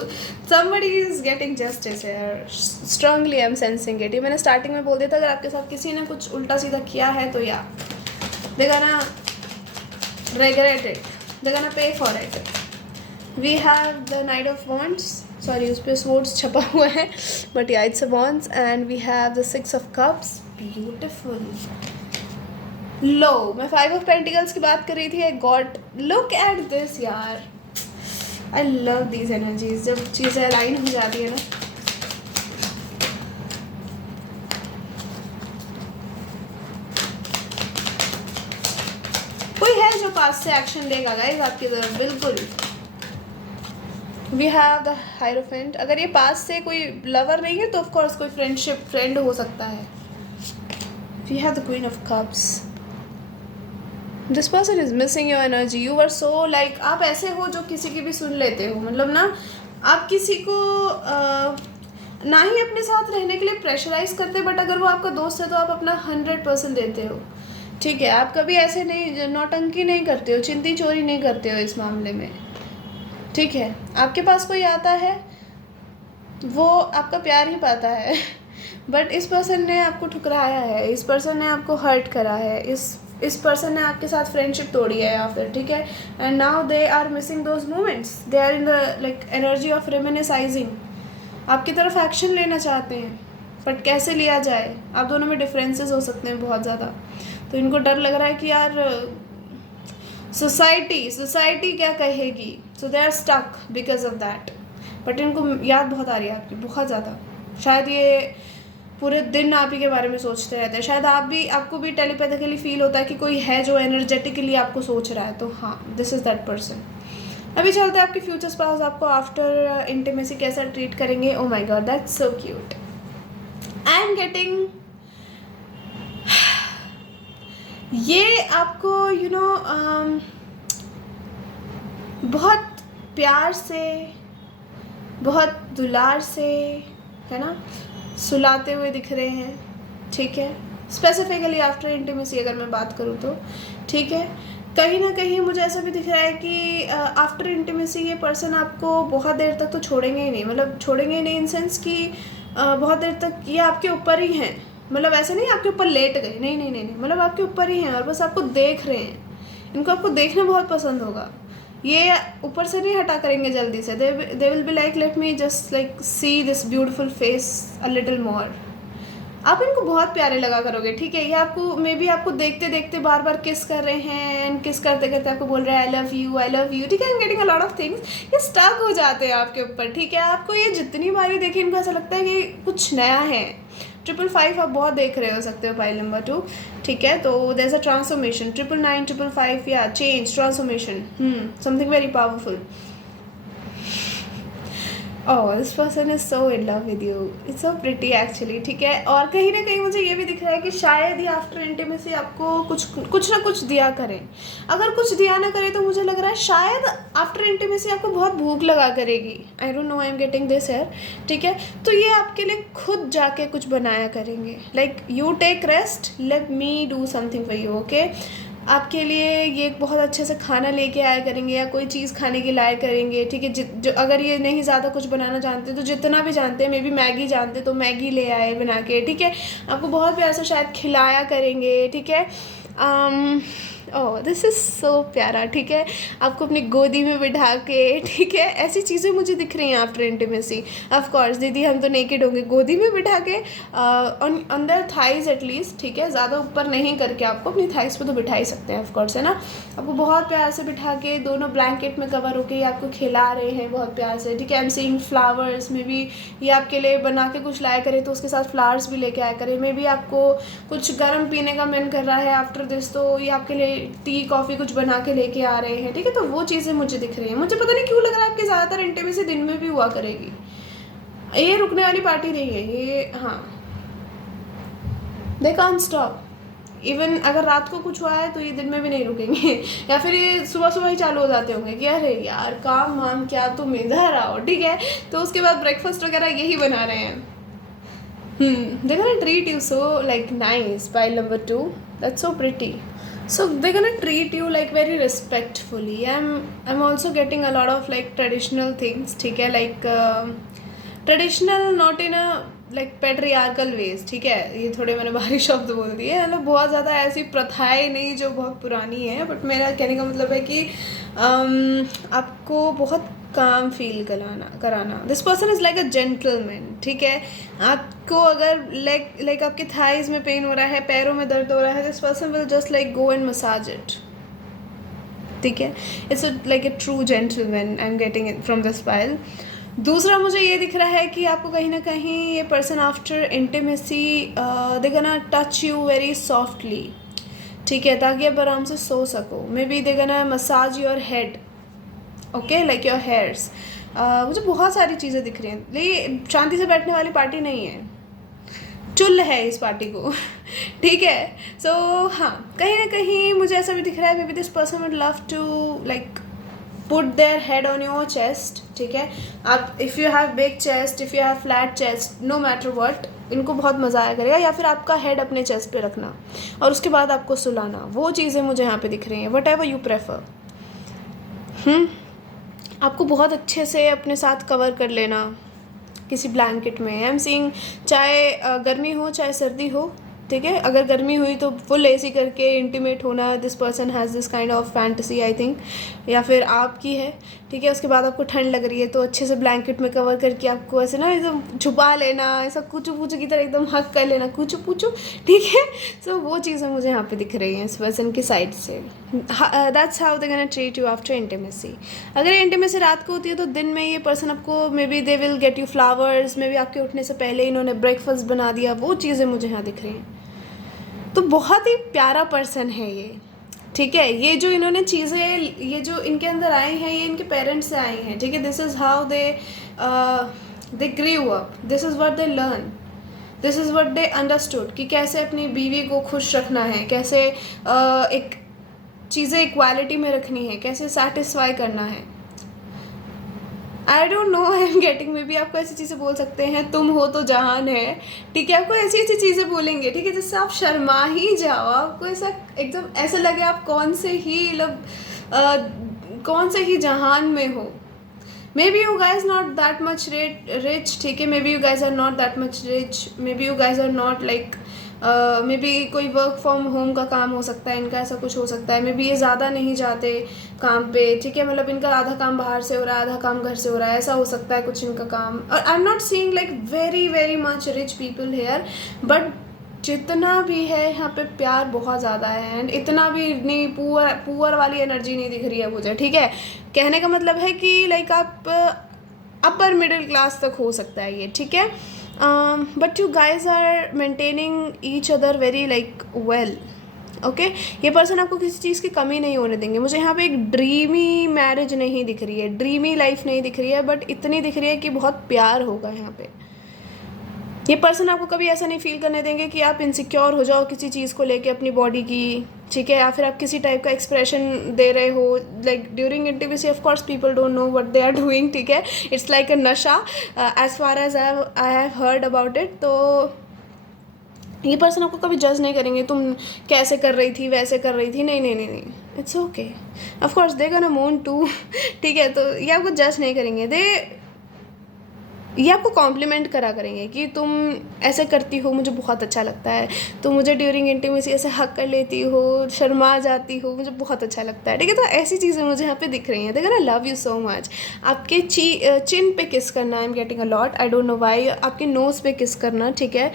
somebody is getting justice here. Strongly I'm sensing it. ये मैंने स्टार्टिंग में बोल दिया था, अगर आपके साथ किसी ने कुछ उल्टा सीधा किया है तो या they're gonna regret it. They're gonna pay for it. We have the Knight of Wands. Sorry, उस पे swords छपा हुआ है, but yeah, it's a wands. And we have the Six of Cups. Beautiful. लो, मैं Five of Pentacles की बात कर रही थी. I got, look at this यार. I love these energies. जब चीज़ें अलाइन हो जाती है ना, कोई है जो पास से एक्शन लेगा गाइस आपकी तरफ, बिल्कुल. We have the hierophant. अगर ये पास से कोई लवर नहीं है तो ऑफ कोर्स कोई फ्रेंड हो सकता है. We have the queen of cups. This person is missing your energy. You are so like, आप ऐसे हो जो किसी की भी सुन लेते हो. मतलब ना, आप किसी को ना ही अपने साथ रहने के लिए प्रेशराइज करते, बट अगर वो आपका दोस्त है तो आप अपना 100% देते हो. ठीक है, आप कभी ऐसे नहीं, नौटंकी नहीं करते हो, चिंती चोरी नहीं करते हो इस मामले में. ठीक है, आपके पास कोई आता है वो आपका प्यार ही पाता है, बट इस पर्सन ने आपको ठुकराया है, इस पर्सन ने आपको हर्ट करा है, इस पर्सन ने आपके साथ फ्रेंडशिप तोड़ी है या फिर. ठीक है, and now they are missing those moments. They are in the like energy of reminiscing. आपकी तरफ एक्शन लेना चाहते हैं, बट कैसे लिया जाए. आप दोनों में डिफरेंसेस हो सकते हैं बहुत ज़्यादा. तो इनको डर लग रहा है कि यार सोसाइटी क्या कहेगी. So they are stuck because of that. But इनको याद बहुत आ रही है आपकी, बहुत ज़्यादा. शायद ये पूरे दिन आप ही के बारे में सोचते रहते हैं. शायद आपको भी टेलीपैथिकली फील होता है कि कोई है जो एनर्जेटिकली आपको सोच रहा है. तो हाँ, दिस इज़ दैट पर्सन. अभी चलते हैं आपके फ्यूचर स्पाउस आपको आफ्टर इंटीमेसी कैसा ट्रीट करेंगे. Oh my God, that's so cute. I am getting, ये आपको यू नो बहुत प्यार से, बहुत दुलार से, है ना, सुलाते हुए दिख रहे हैं. ठीक है, स्पेसिफिकली आफ्टर इंटीमेसी अगर मैं बात करूँ तो. ठीक है, कहीं ना कहीं मुझे ऐसा भी दिख रहा है कि आफ्टर इंटीमेसी ये पर्सन आपको बहुत देर तक तो छोड़ेंगे ही नहीं. मतलब छोड़ेंगे ही नहीं इन सेंस कि बहुत देर तक ये आपके ऊपर ही हैं. मतलब ऐसे नहीं आपके ऊपर लेट गए, नहीं नहीं नहीं नहीं, मतलब आपके ऊपर ही हैं और बस आपको देख रहे हैं. इनको आपको देखना बहुत पसंद होगा. ये ऊपर से नहीं हटा करेंगे जल्दी से. They will be like, let me just like see this beautiful face a little more. आप इनको बहुत प्यारे लगा करोगे. ठीक है, ये आपको मे बी आपको देखते देखते बार बार किस कर रहे हैं, एंड किस करते करते आपको बोल रहे हैं I love you, I love you. ठीक है, I am getting a lot of things. ये स्टक हो जाते हैं आपके ऊपर. ठीक है, आपको ये जितनी बार देखें इनको ऐसा लगता है कि कुछ नया है. 555 आप बहुत देख रहे हो सकते हो पाइल नंबर 2. ठीक है, तो देयर इज अ ट्रांसफॉर्मेशन. 999 555 या change, transformation, something very powerful. Oh, this person is so in love with you. It's so pretty actually. ठीक है, और कहीं ना कहीं मुझे ये भी दिख रहा है कि शायद ही आफ्टर इंटीमेसी आपको कुछ ना कुछ दिया करें. अगर कुछ दिया ना करे तो मुझे लग रहा है शायद आफ्टर इंटीमेसी आपको बहुत भूख लगा करेगी. I don't know, I am getting this here. ठीक है, तो ये आपके लिए खुद जाके कुछ बनाया करेंगे. Like you take rest, let me do something for you. Okay, आपके लिए ये बहुत अच्छे से खाना लेके आया करेंगे या कोई चीज़ खाने की लाया करेंगे. ठीक है, जो अगर ये नहीं ज़्यादा कुछ बनाना जानते तो जितना भी जानते हैं, मे बी मैगी जानते तो मैगी ले आए बना के. ठीक है, आपको बहुत प्यार से शायद खिलाया करेंगे. ठीक है, ओह दिस इज़ सो प्यारा. ठीक है, आपको अपनी गोदी में बिठा के, ठीक है, ऐसी चीज़ें मुझे दिख रही हैं आफ्टर इंटीमेसी. ऑफ कोर्स दीदी हम तो नेकेड होंगे, गोदी में बिठा के अंदर थाइज एटलीस्ट. ठीक है, ज़्यादा ऊपर नहीं करके आपको अपनी थाइज पे तो बिठा ही सकते हैं ऑफ कोर्स, है ना. आपको बहुत प्यार से बिठा के दोनों ब्लैंकेट में कवर होके आपको खिला रहे हैं बहुत प्यार से. ठीक है, I am seeing flowers. May be ये आपके लिए बना के कुछ लाया करे तो उसके साथ फ्लावर्स भी लेके आया करे. मे बी आपको कुछ गर्म पीने का मन कर रहा है आफ्टर दिस, तो ये आपके लिए टी कॉफ़ी कुछ बना के लेके आ रहे हैं. ठीक है, तो वो चीज़ें मुझे दिख रही हैं. मुझे पता नहीं क्यों लग रहा है आपकी ज़्यादातर इंटीमेसी दिन में भी हुआ करेगी. ये रुकने वाली पार्टी नहीं है ये. हाँ, दे कांट स्टॉप. इवन अगर रात को कुछ हुआ है तो ये दिन में भी नहीं रुकेंगे. या फिर ये सुबह सुबह ही चालू हो जाते होंगे कि अरे यार काम वाम क्या, तुम इधर आओ. ठीक है, तो उसके बाद ब्रेकफास्ट वगैरह यही बना रहे हैं. They're gonna treat you so like nice. Pile number 2, that's so pretty. So they're gonna treat you like very respectfully. I'm also getting a lot of like traditional things, ठीक है, like traditional not in a like patriarchal ways, ठीक है, ये थोड़े मैंने भारी शब्द बोल दिए, मतलब बहुत ज़्यादा ऐसी प्रथाएं नहीं जो बहुत पुरानी है, बट मेरा कहने का मतलब है कि आपको बहुत काम फील कराना this person is like a gentleman, ठीक है। आपको अगर लाइक आपके थाइज में पेन हो रहा है, पैरों में दर्द हो रहा है, this person will just like go and massage it, ठीक है। It's like a true gentleman, I am getting it from this file. दूसरा मुझे ये दिख रहा है कि आपको कहीं ना कहीं ये person after intimacy they gonna touch you very softly, ठीक है, ताकि आप आराम से सो सको। May be they gonna massage your head, okay, like your hairs. मुझे बहुत सारी चीज़ें दिख रही हैं, लेकिन शांति से बैठने वाली पार्टी नहीं है, चुल है इस पार्टी को ठीक है। सो हाँ, कहीं ना कहीं मुझे ऐसा भी दिख रहा है, maybe this person would love to like put their head on your chest, ठीक है। आप if you have big chest, if you have flat chest, no matter what, इनको बहुत मज़ा आया करेगा। या फिर आपका हेड अपने चेस्ट पे रखना और उसके बाद आपको सुलाना, वो चीज़ें मुझे यहाँ पे दिख रही हैं। वट एवर यू प्रेफर, आपको बहुत अच्छे से अपने साथ कवर कर लेना किसी ब्लैंकेट में। आई एम सीइंग, चाहे गर्मी हो चाहे सर्दी हो, ठीक है। अगर गर्मी हुई तो फुल एसी करके इंटीमेट होना, this person has this kind of fantasy I think, या फिर आपकी है, ठीक है। उसके बाद आपको ठंड लग रही है तो अच्छे से ब्लैंकेट में कवर करके आपको ऐसे ना एकदम छुपा लेना, ऐसा कुचू पूचू की तरह एकदम हक कर लेना, कुचू पूचू, ठीक है। सो वो चीज़ें मुझे यहाँ पे दिख रही हैं इस पर्सन की साइड से। That's how they gonna treat you after intimacy. अगर इंटीमेसी रात को होती है तो दिन में ये पर्सन आपको may be they will get you flowers, may be आपके उठने से पहले इन्होंने ब्रेकफास्ट बना दिया, वो चीज़ें मुझे यहाँ दिख रही हैं। तो बहुत ही प्यारा पर्सन है ये, ठीक है। ये जो इन्होंने चीज़ें, ये जो इनके अंदर आई हैं, ये इनके पेरेंट्स से आई हैं, ठीक है। This is how they grew up, this is what they learn, this is what they understood कि कैसे अपनी बीवी को खुश रखना है, कैसे एक चीज़ें इक्वालिटी में रखनी है, कैसे सेटिस्फाई करना है। आई don't know, I am getting, may be आपको ऐसी चीज़ें बोल सकते हैं, तुम हो तो जहान है, ठीक है। आपको ऐसी ऐसी चीज़ें बोलेंगे, ठीक है, जिससे आप शर्मा ही जाओ, आपको ऐसा एकदम ऐसा लगे आप कौन से ही जहान में हो। Maybe you guys not that much rich, ठीक है, maybe you guys are not that much rich, maybe you guys are not like, maybe कोई वर्क फ्रॉम होम का काम हो सकता है इनका, ऐसा कुछ हो सकता है। मे बी ये ज़्यादा नहीं जाते काम पे, ठीक है, मतलब इनका आधा काम बाहर से हो रहा है, आधा काम घर से हो रहा है, ऐसा हो सकता है कुछ इनका काम। और आई am not seeing like very very much rich people here, but जितना भी है यहाँ पे प्यार बहुत ज़्यादा है, एंड इतना भी नहीं, पुअर वाली एनर्जी नहीं दिख रही है मुझे, ठीक है। कहने का मतलब है कि लाइक आप अपर मिडिल क्लास तक हो सकता है ये, ठीक है। But you guys are maintaining each other very like well, okay. ये पर्सन आपको किसी चीज़ की कमी नहीं होने देंगे। मुझे यहाँ पे एक ड्रीमी मैरिज नहीं दिख रही है, ड्रीमी लाइफ नहीं दिख रही है, बट इतनी दिख रही है कि बहुत प्यार होगा यहाँ पे। ये पर्सन आपको कभी ऐसा नहीं फील करने देंगे कि आप इनसिक्योर हो जाओ किसी चीज़ को लेके, अपनी बॉडी की, ठीक है, या फिर आप किसी टाइप का एक्सप्रेशन दे रहे हो like during intimacy. Of course people don't know what they are doing, ठीक है, इट्स लाइक अ नशा as far as I have heard about it. तो ये पर्सन आपको कभी जज नहीं करेंगे, तुम कैसे कर रही थी, वैसे कर रही थी, नहीं नहीं नहीं नहीं, it's okay. Of course they gonna moon too, ठीक है। तो ये आपको जज नहीं करेंगे, ये आपको कॉम्प्लीमेंट करा करेंगे कि तुम ऐसे करती हो, मुझे बहुत अच्छा लगता है, तुम मुझे ड्यूरिंग इंटीमेसी ऐसे हक कर लेती हो, शर्मा जाती हो, मुझे बहुत अच्छा लगता है, ठीक है। तो ऐसी चीज़ें मुझे यहाँ पे दिख रही हैं। देखो ना, लव यू सो मच। आपके चिन पे किस करना, आई am getting a lot, I don't know Y. आपके नोज़ पे किस करना, ठीक है,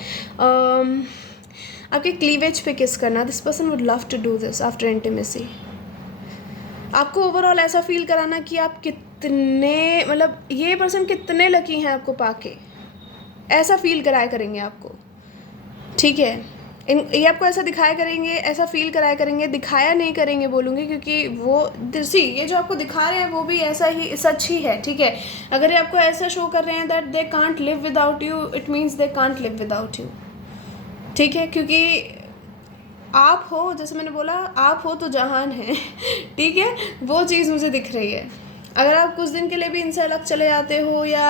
आपके क्लीवेज पे किस करना। This person would love to do this after intimacy. आपको ओवरऑल ऐसा फील कराना कि आप कितने, मतलब ये पर्सन कितने लकी हैं आपको पाके, ऐसा फील कराया करेंगे आपको, ठीक है। ये आपको ऐसा दिखाया करेंगे, ऐसा फील कराया करेंगे, दिखाया नहीं करेंगे बोलूँगी, क्योंकि वो ये जो आपको दिखा रहे हैं वो भी ऐसा ही सच ही है, ठीक है। अगर ये आपको ऐसा शो कर रहे हैं that they can't live without you, it means they can't live without you, ठीक है। क्योंकि आप हो, जैसे मैंने बोला, आप हो तो जहान है, ठीक है, वो चीज़ मुझे दिख रही है। अगर आप कुछ दिन के लिए भी इनसे अलग चले जाते हो, या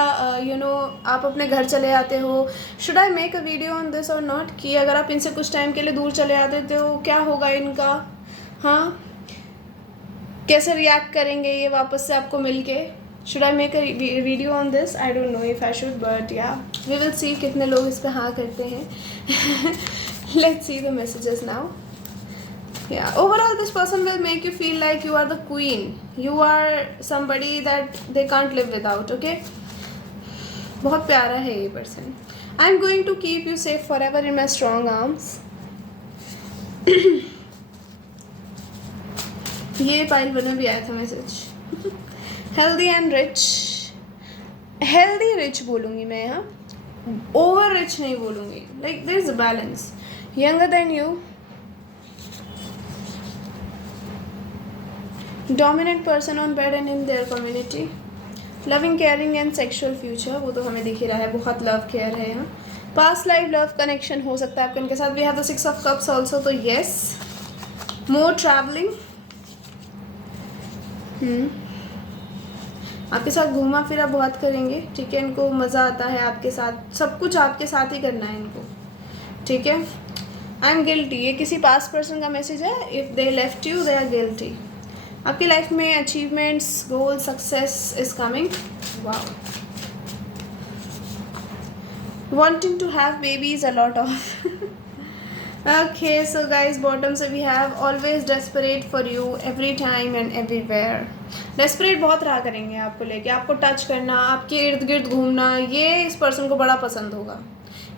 आप अपने घर चले जाते हो, should I make a video on this और नॉट, कि अगर आप इनसे कुछ टाइम के लिए दूर चले जाते तो क्या होगा इनका। हाँ, कैसे रिएक्ट करेंगे ये वापस से आपको मिल के? Should I make a video on this? I don't know if I should, but या वी विल सी कितने लोग इस पे हाँ करते हैं. Let's see the messages now. Yeah, overall this person will make you feel like you are the queen. You are somebody that they can't live without, okay? बहुत प्यारा है ये person. I'm going to keep you safe forever in my strong arms. ये pile बना भी आया था message. Healthy and rich. Healthy rich बोलूँगी मैं यहाँ. Over rich नहीं बोलूँगी. Like there is a balance. Younger than you. Dominant person on bed and in their community. Loving, caring and sexual future. वो तो हमें दिख ही रहा है, बहुत love care है यहाँ. Past life love connection हो सकता है आपके उनके साथ. We have the 6 of cups also, तो yes. More traveling. आपके साथ घूमा फिरा बहुत करेंगे, ठीक है. इनको मज़ा आता है आपके साथ, सब कुछ आपके साथ ही करना है इनको, ठीक है. आई एम गिल्टी, ये किसी पास्ट पर्सन का मैसेज है. If they left you they are guilty. आपकी लाइफ में achievements, goal, success is coming. Wow. Wanting to have babies a lot of. Okay, so guys, bottom से we have always desperate for you every time and everywhere. Desperate बहुत रहा करेंगे आपको लेके, आपको touch करना, आपके इर्द गिर्द घूमना, ये इस पर्सन को बड़ा पसंद होगा.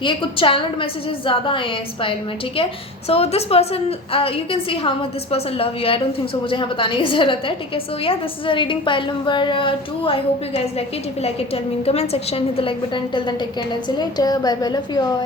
ये कुछ चैनल्ड मैसेजेस ज़्यादा आए हैं इस फाइल में, ठीक है. So this person, you can see how much this person love you. I don't think so, मुझे यहाँ बताने की ज़रूरत है, ठीक है. So yeah this is a reading pile number 2. I hope you guys like it. If you like it tell me in comment section. Hit the like button. Till then take care and see you later. Bye bye. Love you all.